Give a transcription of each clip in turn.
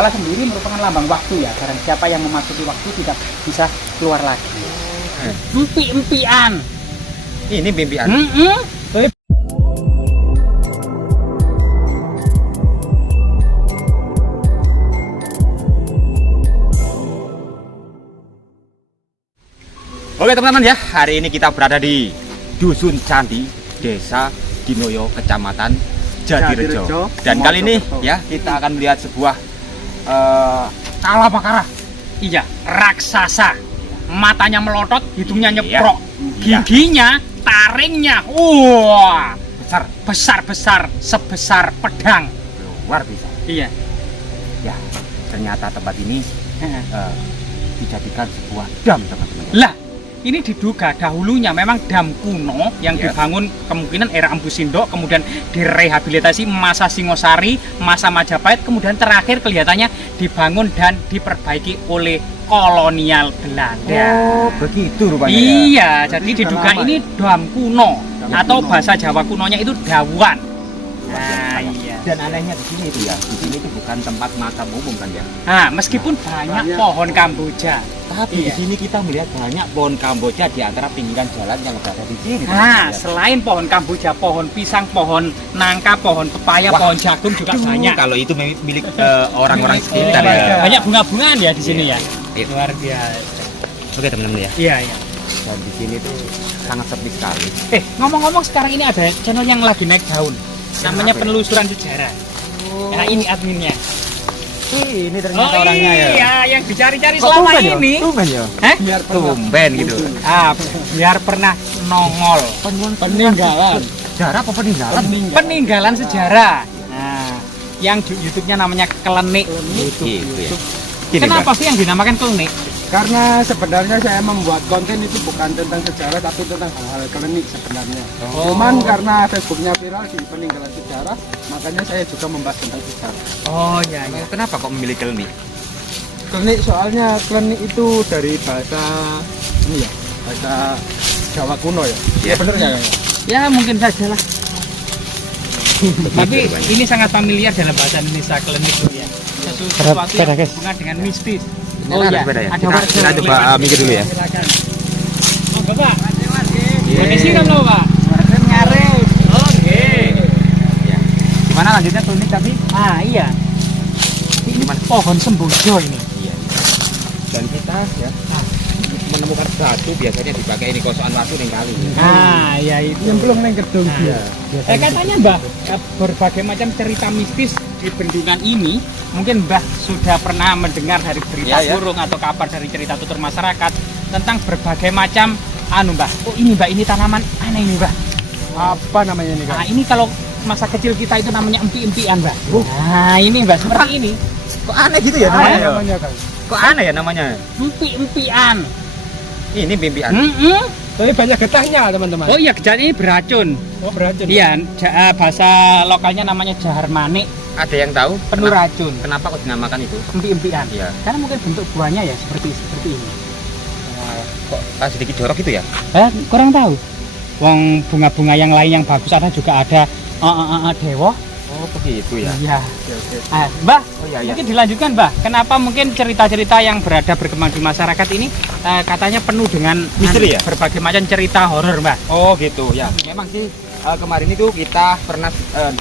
Kala sendiri merupakan lambang waktu ya. Barang siapa yang memasuki waktu tidak bisa keluar lagi. Empi-empian. Ini mimpian. Oke teman-teman ya, hari ini kita berada di Dusun Candi, Desa Dinoyo, Kecamatan Jatirejo. Dan kali ini ya kita akan melihat sebuah kalapakara. Iya, raksasa. Matanya melotot, hidungnya nyeprok. Iya. Giginya, taringnya, wah, besar-besar sebesar pedang. Luar biasa. Iya. Ya, ternyata tempat ini dijadikan sebuah dam teman-teman. Lah, ini diduga dahulunya memang dam kuno yang dibangun kemungkinan era Empu Sindok, kemudian direhabilitasi masa Singosari, masa Majapahit, kemudian terakhir kelihatannya dibangun dan diperbaiki oleh kolonial Belanda. Oh, begitu rupanya. Iya, Ya. jadi diduga ini dam kuno atau bahasa Jawa kunonya itu dawan. Nah, iya. Dan anehnya di sini itu ya, di sini itu bukan tempat makam umum kan ya. Nah, meskipun banyak pohon Kamboja, Tapi iya. di sini kita melihat banyak pohon Kamboja di antara pinggiran jalan yang berada di sini. Nah, teman-teman, ya. selain pohon Kamboja, pohon pisang, pohon nangka, pohon pepaya, Wah, pohon jagung juga aduh, banyak. Kalau itu milik orang-orang sekitar ya. Banyak bunga-bungaan ya di sini ya. Iya. Luar biasa. Oke teman-teman ya. Iya, iya. Dan di sini tuh sangat sepi sekali. Ngomong-ngomong sekarang ini ada channel yang lagi naik daun. Namanya Apa ya? Penelusuran Sejarah. Nah, ini adminnya. Ini ternyata orangnya ya. Iya, yang dicari-cari Kok selama tumben ya? ini. Tumben ya. Hah? Biar tumben gitu. Biar pernah nongol. Peninggalan. Sejarah apa peninggalan? Peninggalan sejarah. Nah, yang YouTube-nya namanya Klenik. Gitu ya. Gini, Kenapa Mbak. sih yang dinamakan Klenik? Karena sebenarnya saya membuat konten itu bukan tentang sejarah tapi tentang hal-hal klinik sebenarnya. Cuman karena Facebooknya viral di peninggalan sejarah, makanya saya juga membahas tentang sejarah. Oh iya, iya. Kenapa kok memilih kelni? Klinik soalnya klinik itu dari bahasa ini ya, bahasa Jawa kuno ya. Iya. Bener ya? Ya mungkin saja lah. Tapi ini sangat familiar dalam bahasa Indonesia, Klenik itu ya. Sesuatu yang berhubungan dengan mistis. Oh iya, Sepeda ya? ada Kita warga coba lewat. mikir dulu ya. Silakan. Oh Bapak, Iya. kondisi kan lo Pak? Nyaris. Oke. Ya. Gimana lanjutnya kelni tadi? Ah iya. Ini Gimana? pohon sembojo ini. Iya. Dan kita ya menemukan batu biasanya dipakai ini kosokan batu nih kali. Ah iya itu. Yang belum neng gedung Nah. dia. Katanya Mbah, berbagai macam cerita mistis di bendungan ini mungkin Mbah sudah pernah mendengar dari berita Ya, ya. burung atau kabar dari cerita tutur masyarakat tentang berbagai macam Mbah. Oh ini Mbah, ini tanaman aneh ini Mbah. Apa namanya ini Nah kan? ini kalau masa kecil kita itu namanya empi-empian Mbah. Nah ini Mbah seperti ini. Kok aneh gitu ya Apa namanya? ya? namanya kan? Kok aneh ya namanya? Empi-empian. Ini mimpian. Tapi banyak getahnya teman-teman. Oh iya, jadi ini beracun. Oh, beracun. Iya, bahasa lokalnya namanya jahar manik, Ada yang tahu penuh racun. kenapa kok dinamakan itu? Empi-empian. Iya. Karena mungkin bentuk buahnya ya seperti ini. Kok sedikit jorok gitu ya? Kurang tahu. Wong bunga-bunga yang lain yang bagus ada juga ada dewa. Oh begitu ya. Iya. Oke. Mbah, Oh iya ya. mungkin dilanjutkan Mbah. Kenapa mungkin cerita-cerita yang berkembang di masyarakat ini katanya penuh dengan Misteri ya? berbagai macam cerita horor Mbah. Oh gitu ya. Memang sih kemarin itu kita pernah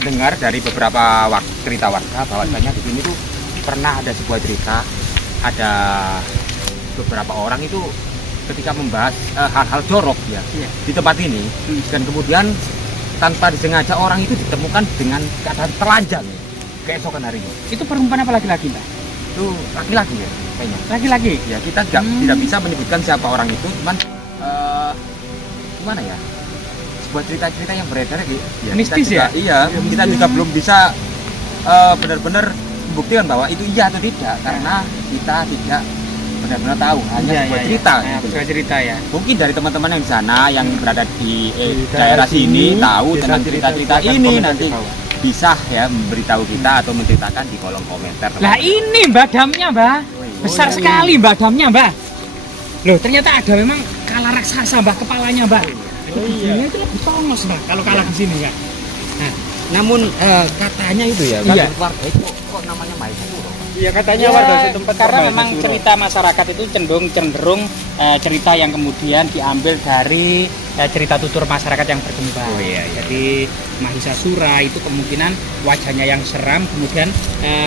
dengar dari beberapa cerita warga bahwasanya di sini tuh pernah ada sebuah cerita, ada beberapa orang itu ketika membahas hal-hal jorok ya Iya. di tempat ini dan kemudian tanpa disengaja orang itu ditemukan dengan keadaan telanjang keesokan harinya. Itu perempuan apa laki-laki Mbah? Itu laki-laki ya kayaknya. Laki-laki. Ya kita tidak bisa menyebutkan siapa orang itu, cuman gimana ya, sebuah cerita-cerita yang beredar ya, Mistis kita juga, iya kita juga belum bisa benar-benar membuktikan bahwa itu iya atau tidak karena kita tidak benar-benar tahu, hanya sebuah cerita gitu. Sebuah cerita ya. Mungkin dari teman-teman yang di sana yang berada di daerah sini tahu tentang cerita-cerita ini, nanti bisa ya memberitahu kita atau menceritakan di kolom komentar. Lah ini Mbah damnya Mbah. Besar sekali Mbah damnya Mbah. Loh ternyata ada memang kala raksasa Mbah kepalanya Mbah. Oh iya. Itu lebih tongos Mbah kalau kalah di sini ya. Namun katanya itu ya, Iya. warga itu kok namanya Maesuro. Iya katanya Ya, warga setempat karena berbahasa memang Suro. cerita masyarakat itu cenderung cerita yang kemudian diambil dari cerita tutur masyarakat yang berkembang. Oh, iya, iya. Jadi Mahisasura itu kemungkinan wajahnya yang seram, kemudian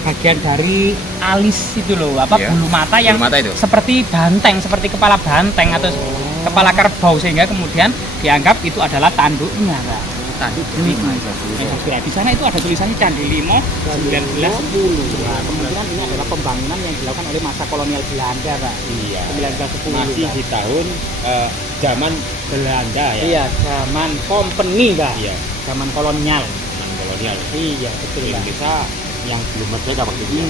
bagian dari alis itu loh, Iya. bulu mata yang Bulu mata itu. seperti banteng, seperti kepala banteng atau kepala kerbau, sehingga kemudian dianggap itu adalah tanduknya, Pak. Tanduk Di sana itu ada tulisannya Candi Limo 1910. Nah, kemungkinan ini adalah pembangunan yang dilakukan oleh masa kolonial Belanda, Pak. Iya. 1910. Masih Pak. di tahun zaman Belanda ya. Iya, zaman company, Pak. Iya. Zaman kolonial. Zaman kolonial. Iya, betul, Pak. Indonesia yang belum merdeka waktu itu.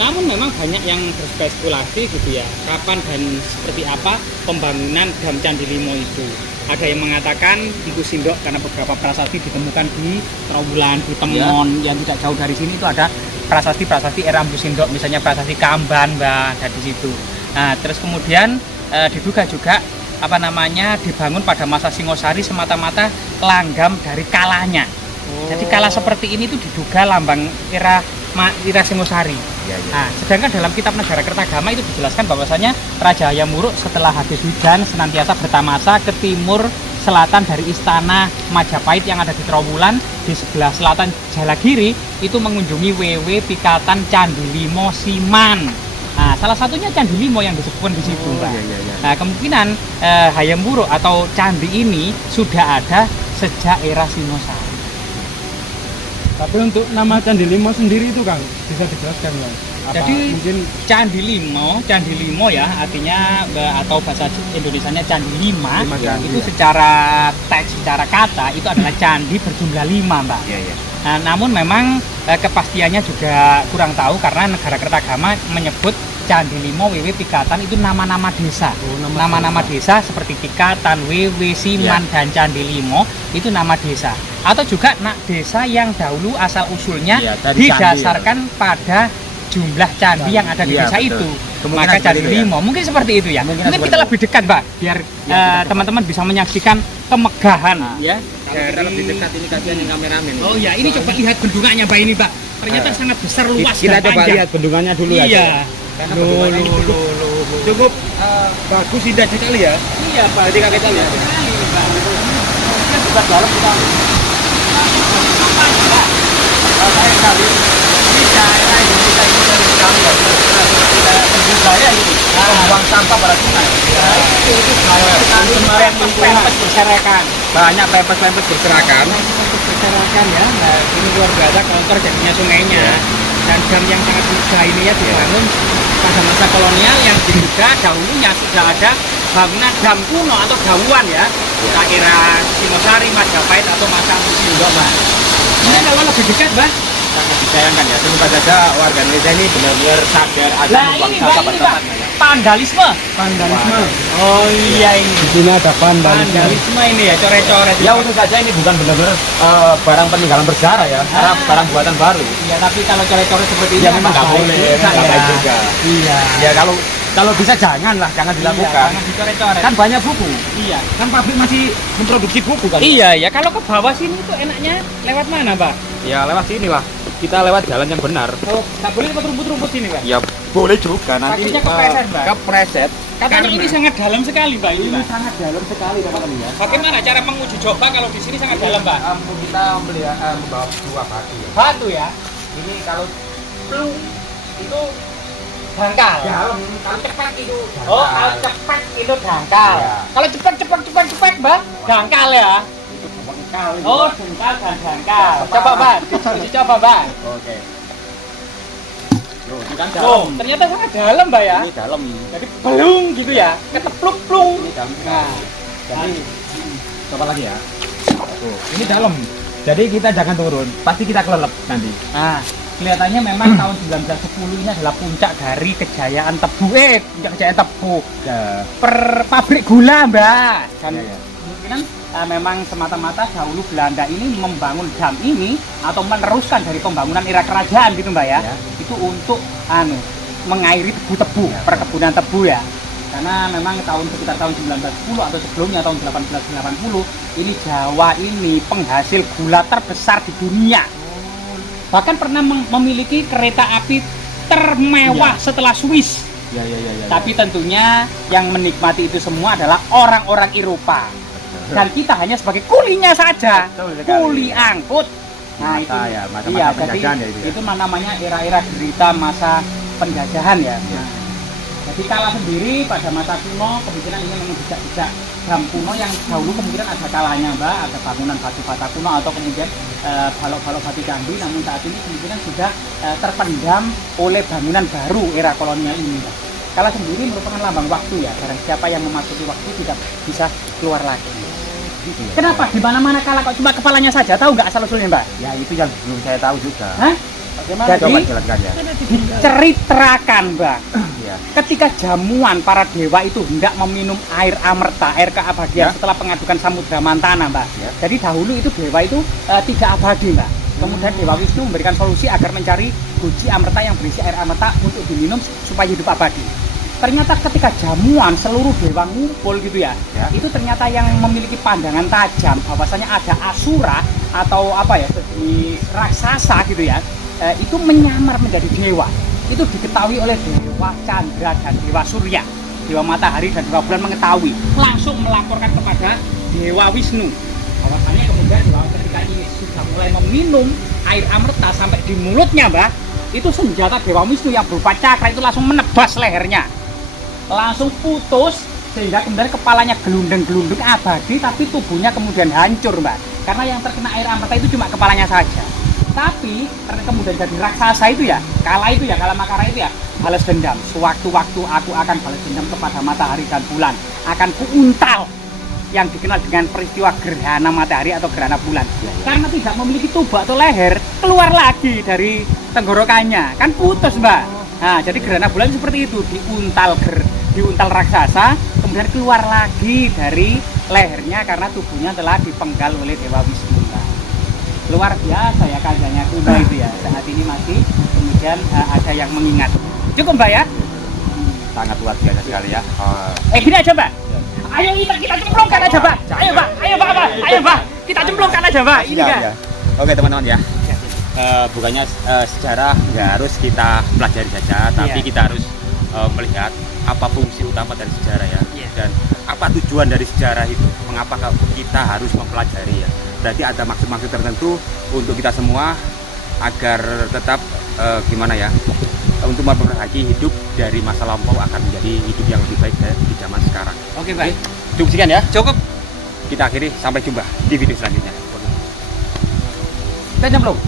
Namun memang banyak yang berspekulasi gitu ya, kapan dan seperti apa pembangunan Dam Candi Limo itu. Ada yang mengatakan itu Sindok karena beberapa prasasti ditemukan di Trawulan, di Temon, yang tidak jauh dari sini itu ada prasasti-prasasti era Empu Sindok, misalnya prasasti Kamban, Mbak, ada di situ. Nah, terus kemudian diduga juga dibangun pada masa Singosari semata-mata langgam dari kalanya. Jadi kala seperti ini tuh diduga lambang era Singosari. Iya, iya. Nah, sedangkan dalam kitab Negara Kertagama itu dijelaskan bahwasanya Raja Hayam Wuruk setelah habis hujan senantiasa bertamasa ke timur selatan dari istana Majapahit yang ada di Trawulan, di sebelah selatan Jalagiri itu mengunjungi WW Pikatan Candi Limo Siman. Nah, salah satunya Candi Limo yang disebutkan di situ, Mbak. Iya, iya. Nah, kemungkinan Hayam Wuruk atau candi ini sudah ada sejak era Singosari. Tapi untuk nama Candi Limo sendiri itu Kang bisa dijelaskan Bang? Jadi mungkin Candi Limo ya artinya atau bahasa Indonesianya Candi Lima, Lima candi, itu ya. secara teks, secara kata itu adalah candi berjumlah 5, Mbak. Iya, iya. Nah, namun memang kepastiannya juga kurang tahu karena Negara Kertagama menyebut Candi Limo, WW Pikatan itu nama-nama desa. Nama-nama desa seperti Pikatan, WW, Siman, dan Candi Limo itu nama desa. Atau juga desa yang dahulu asal usulnya Iya, dari didasarkan pada jumlah candi yang ada di Iya, desa betul. itu. Kemungkinan Maka seperti Candi itu ya. Limo mungkin seperti itu ya. Kemungkinan Mungkin seperti kita itu. lebih dekat, Pak, biar teman-teman bisa menyaksikan kemegahan ya. Kalau kita lebih dekat ini kasihan yang kameramen. Oh ya, ini coba lihat bendungannya, Mbak, ini, Pak. Ternyata sangat besar, luas Kita dan coba panjang. lihat bendungannya dulu Iya. aja. Karena bendungannya ini cukup bagus indah sekali ya. Iya, Pak. Ketika kita lihat. Sekali ini, Pak. Kita juga dalam kita. Apa ini, Pak? Saya kali Ini daerah Indonesia ini dari kami budaya ini. membuang sampah pada sungai. Itu banyak pempes berserakan. Banyak pempes-pempes berserakan. Berserakan ya. Nah, ini luar biasa kotor jadinya sungainya. Dan dam yang sangat megah ini ya dibangun pada masa kolonial yang diduga dahulunya sudah ada bangunan dam kuno atau dawuan ya. Era Singosari, Majapahit atau masa Empu Sindok, Mbak. Ini kalau lebih dekat, Mbak. Sangat disayangkan ya. Semoga saja warga Indonesia ini benar-benar sadar ada Nah, membuang ini, sampah Mbak, pada ini, Pak. tempatnya. Ya. Vandalisme. vandalisme. Oh iya ini. Di sini ada vandalisme. Vandalisme ini ya, coret-coret. Ya untuk saja ini bukan benar-benar barang peninggalan bersejarah ya, karena barang buatan baru. Iya, tapi kalau coret-coret seperti ini Ya memang nggak baik boleh, juga, nggak ya. baik juga. Iya. Ya kalau bisa janganlah, jangan dilakukan. Jangan dicoret-coret. Kan banyak buku, Iya. kan pabrik masih memproduksi buku kan. Iya, ya kalau ke bawah sini tuh enaknya lewat mana, Pak? Ya lewat sini lah, kita lewat jalan yang benar. Oh, nggak boleh lewat rumput-rumput sini, Pak. Ya boleh juga nanti Takutnya kepleset, Mbak. kepreset. Katanya ini sangat dalam sekali, Pak. Ini, Pak. sangat dalam sekali teman-teman ya. Bagaimana cara menguji coba kalau di sini sangat dalam, Pak? Kita membawa dua batu ya. Batu ya. Ini kalau Plung itu dangkal. dalam, kalau cepat itu Oh, kalau cepat itu dangkal. Iya. Kalau cepat, Mbak, dangkal ya. itu bengkal. Oh, dangkal dan dangkal. Coba, Mbak. Coba, Mbak. Oke. Loh, ini kan Oh, dalam. ternyata sangat dalam, Mbak ya. Ini dalam. Jadi belum gitu ya. Ketepluk plung. Ini dalam. Nah, Jadi coba lagi ya. Tuh, ini dalam. Jadi kita jangan turun, pasti kita kelelep nanti. nah, kelihatannya memang tahun 1910 ini adalah puncak dari kejayaan tebu. Puncak kejayaan tebu. Ya. Per pabrik gula, Mbak. Dan Ya, ya. kemungkinan memang semata-mata dahulu Belanda ini membangun dam ini atau meneruskan dari pembangunan era kerajaan gitu, Mbak ya. Ya. Itu untuk mengairi tebu-tebu, Ya. perkebunan tebu ya. Karena memang sekitar tahun 1910 atau sebelumnya tahun 1890 ini Jawa ini penghasil gula terbesar di dunia. Bahkan pernah memiliki kereta api termewah setelah Swiss. Ya. Tapi tentunya yang menikmati itu semua adalah orang-orang Eropa. Dan kita hanya sebagai kulinya saja. Betul sekali. Kuli angkut. Nah, Masa itu ya, masa-masa iya, penjajahan jadi ya itu ya. itu namanya era-era derita masa penjajahan ya. Iya. Nah, jadi kala sendiri pada masa kuno kemungkinan ini memang jejak-jejak jam kuno yang dahulu kemungkinan ada kalanya Mbak, ada bangunan batu bata kuno atau kemudian balok-balok batu candi, namun saat ini kemungkinan sudah terpendam oleh bangunan baru era kolonial ini Mbak. Kala sendiri merupakan lambang waktu ya, barang siapa yang memasuki waktu tidak bisa keluar lagi. Gitu ya. Kenapa? Di mana-mana kala kok cuma kepalanya saja, tahu nggak asal usulnya Mbak? Ya itu yang belum saya tahu juga. Hah? Bagaimana? Jadi- Coba jelaskan ya. Diceritakan Mbak, Ya. ketika jamuan para dewa itu hendak meminum air amerta, air keabadian Ya. setelah pengadukan Samudra Mantana Mbak. Ya. Jadi dahulu itu dewa itu tidak abadi Mbak. Kemudian Dewa Wisnu memberikan solusi agar mencari guci amerta yang berisi air amerta untuk diminum supaya hidup abadi. Ternyata ketika jamuan seluruh dewa ngumpul gitu ya, Ya. itu ternyata yang memiliki pandangan tajam bahwasanya ada asura atau apa ya, di raksasa gitu ya, itu menyamar menjadi dewa. Itu diketahui oleh Dewa Chandra dan Dewa Surya, Dewa Matahari dan Dewa Bulan mengetahui, langsung melaporkan kepada Dewa Wisnu. Bahwasanya kemudian Dewa ketika ini sudah mulai meminum air amerta sampai di mulutnya Mbak, itu senjata Dewa Wisnu yang berupa cakra itu langsung menebas lehernya, langsung putus sehingga kemudian kepalanya gelundeng-gelundeng abadi, tapi tubuhnya kemudian hancur Mbak, karena yang terkena air amerta itu cuma kepalanya saja. Tapi karena kemudian jadi raksasa itu ya, kala Makara itu ya, balas dendam. Sewaktu-waktu aku akan balas dendam kepada matahari dan bulan, akan kuuntal yang dikenal dengan peristiwa gerhana matahari atau gerhana bulan. Karena tidak memiliki tubuh atau leher, keluar lagi dari tenggorokannya, kan putus Mbak. Nah, jadi gerhana bulan seperti itu, diuntal raksasa, kemudian keluar lagi dari lehernya karena tubuhnya telah dipenggal oleh Dewa Wisnu. Mbak. Luar biasa ya kajiannya kuno itu ya. Saat ini masih kemudian ada yang mengingat. Cukup Mbak ya? Sangat luar biasa sekali ya. Gini aja Mbak. Ayo kita cemplungkan aja Mbak. Ayo Mbak. Kita cemplungkan aja Mbak. Ini Ya, kan. ya. Oke teman-teman ya. Bukannya sejarah nggak harus kita pelajari saja, tapi Iya. kita harus melihat apa fungsi utama dari sejarah ya, Iya. dan apa tujuan dari sejarah itu, mengapa kita harus mempelajari ya. Berarti ada maksud-maksud tertentu untuk kita semua agar tetap gimana ya, untuk memperbaiki hidup dari masa lampau akan menjadi hidup yang lebih baik di zaman sekarang. Oke Mbak. Cukup sekian ya. Cukup. Kita akhiri, sampai jumpa di video selanjutnya. Kita cemplung.